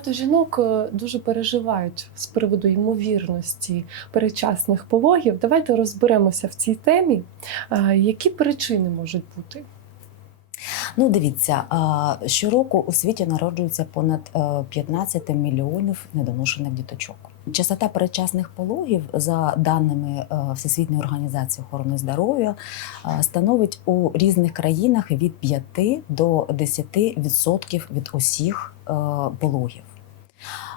багато жінок е, дуже переживають з приводу ймовірності передчасних пологів. Давайте розберемося в цій темі. Е, Які причини можуть бути? Ну, дивіться, щороку у світі народжується понад е, 15 мільйонів недоношених діточок. Частота передчасних пологів, за даними е, Всесвітньої організації охорони здоров'я, е, становить у різних країнах від 5 до 10% від усіх е, пологів.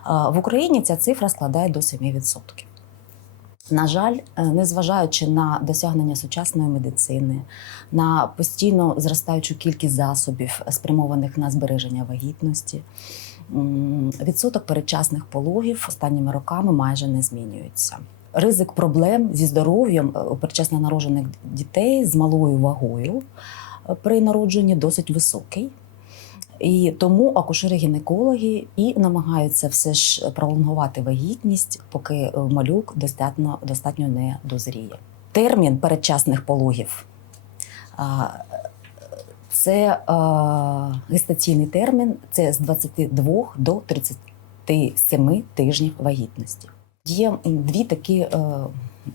Е, В Україні ця цифра складає до 7%. На жаль, е, незважаючи на досягнення сучасної медицини, на постійно зростаючу кількість засобів, спрямованих на збереження вагітності, відсоток передчасних пологів останніми роками майже не змінюється. Ризик проблем зі здоров'ям е, у передчасно народжених дітей з малою вагою е, при народженні досить високий. І тому акушери-гінекологи і намагаються все ж пролонгувати вагітність, поки е, малюк достатньо, достатньо не дозріє. Термін передчасних пологів це гестаційний термін, це з 22 до 37 тижнів вагітності. Є дві такі е,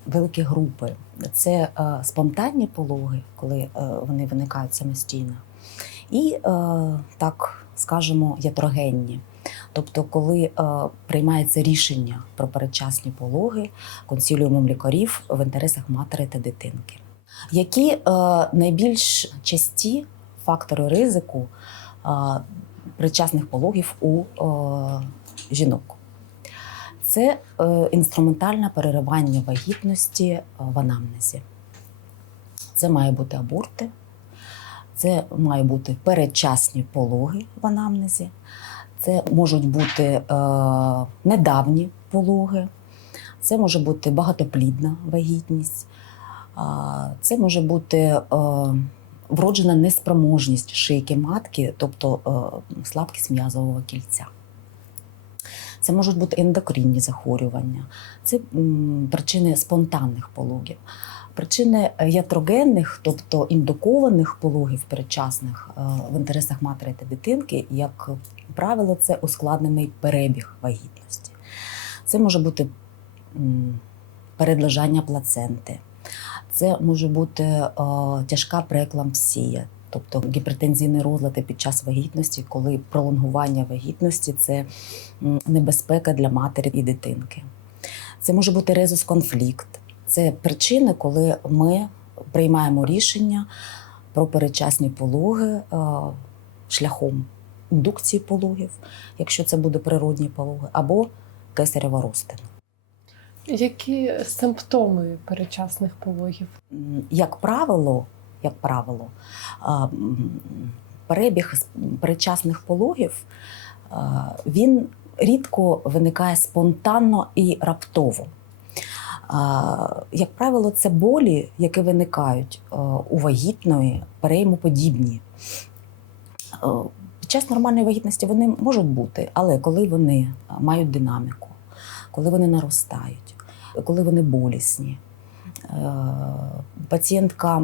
великі групи: це е, спонтанні пологи, коли вони виникають самостійно, і е, так скажемо, ятрогенні. Тобто, коли е, приймається рішення про передчасні пологи консиліумом лікарів в інтересах матері та дитинки. Які е, найбільш часті фактори ризику е, предчасних пологів у е, жінок? Це е, інструментальне переривання вагітності в анамнезі. Це має бути аборти, це мають бути передчасні пологи в анамнезі, це можуть бути е, недавні пологи, це може бути багатоплідна вагітність, а, це може бути е, вроджена неспроможність шийки матки, тобто е, слабкість м'язового кільця. Це можуть бути ендокринні захворювання, це м, причини спонтанних пологів. Причини ятрогенних, тобто індукованих пологів передчасних е, в інтересах матері та дитинки, як правило, це ускладнений перебіг вагітності. Це може бути передлежання плаценти, це може бути е, тяжка прееклампсія, тобто гіпертензійні розлади під час вагітності, коли пролонгування вагітності це небезпека для матері і дитинки. Це може бути резус-конфлікт. Це причини, коли ми приймаємо рішення про передчасні пологи е, шляхом індукції пологів, якщо це буде природні пологи, або кесарева розтину. Які симптоми передчасних пологів? Як правило, як правило, перебіг передчасних пологів він рідко виникає спонтанно і раптово. Як правило, це болі, які виникають у вагітної, переймоподібні. Під час нормальної вагітності вони можуть бути, але коли вони мають динаміку, коли вони наростають, коли вони болісні, Е, пацієнтка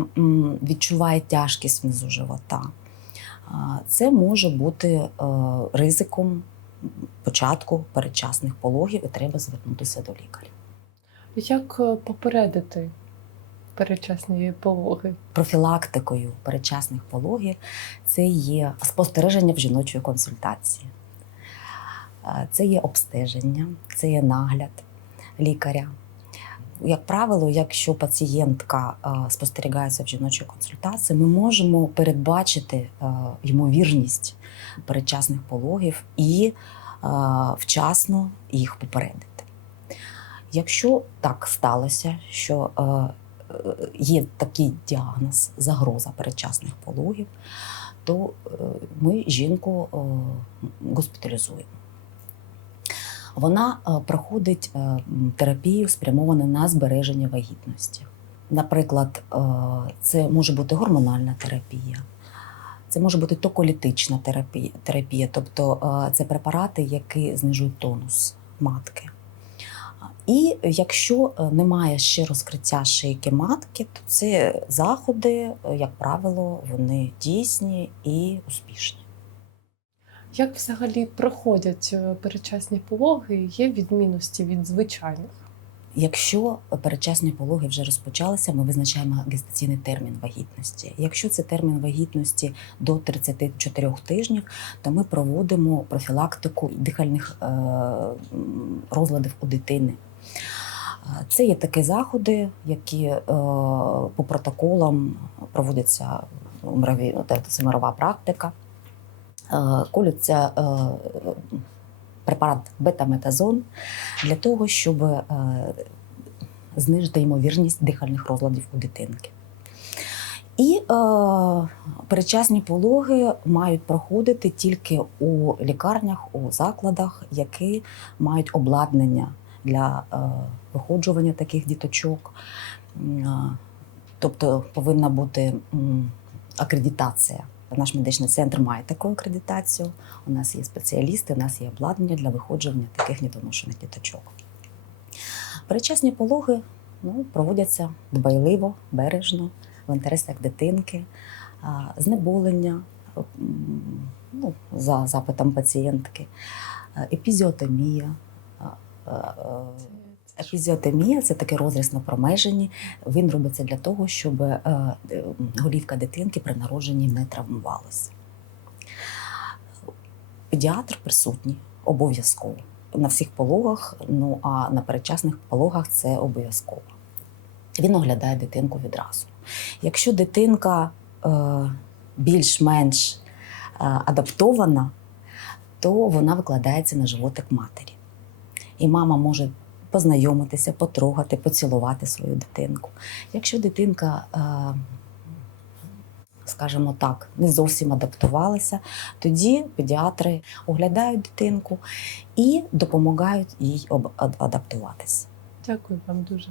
відчуває тяжкість внизу живота. Це може бути е, ризиком початку передчасних пологів і треба звернутися до лікаря. Як е, попередити передчасні пологи? Профілактикою передчасних пологів це є спостереження в жіночої консультації, Е, це є обстеження, це є нагляд лікаря. Як правило, якщо пацієнтка е, спостерігається в жіночій консультації, ми можемо передбачити ймовірність передчасних пологів і вчасно їх попередити. Якщо так сталося, що е, е, є такий діагноз, загроза передчасних пологів, то е, ми жінку госпіталізуємо. Вона проходить терапію, спрямовану на збереження вагітності. Наприклад, це може бути гормональна терапія, це може бути токолітична терапія, терапія тобто це препарати, які знижують тонус матки. І якщо е, немає ще розкриття шийки матки, то це заходи, е, як правило, вони дійсні і успішні. Як взагалі проходять е, передчасні пологи? Є відмінності від звичайних? Якщо передчасні пологи вже розпочалися, ми визначаємо гестаційний термін вагітності. Якщо це термін вагітності до 34 тижнів, то ми проводимо профілактику дихальних розладів у дитини. Це є такі заходи, які е, по протоколам проводяться мирові, ну, це мирова практика. Е, Колються е, препарат бета-метазон для того, щоб знижити ймовірність дихальних розладів у дитинки. І е, передчасні пологи мають проходити тільки у лікарнях, у закладах, які мають обладнання для е, виходжування таких діточок. Е, Тобто повинна бути акредитація. Наш медичний центр має таку акредитацію. У нас є спеціалісти, у нас є обладнання для виходжування таких недоношених діточок. Передчасні пологи ну, проводяться дбайливо, бережно, в інтересах дитинки, знеболення ну, за запитом пацієнтки, епізіотомія. А, Епізіотомія це такий розріз на промежині. Він робиться для того, щоб е, е, голівка дитинки при народженні не травмувалася. Педіатр присутній обов'язково на всіх пологах, ну а на передчасних пологах це обов'язково. Він оглядає дитинку відразу. Якщо дитинка е, більш-менш е, адаптована, то вона викладається на животик матері. І мама може познайомитися, потрогати, поцілувати свою дитинку. Якщо дитинка, е, скажімо так, не зовсім адаптувалася, тоді педіатри оглядають дитинку і допомагають їй адаптуватися. Дякую вам дуже.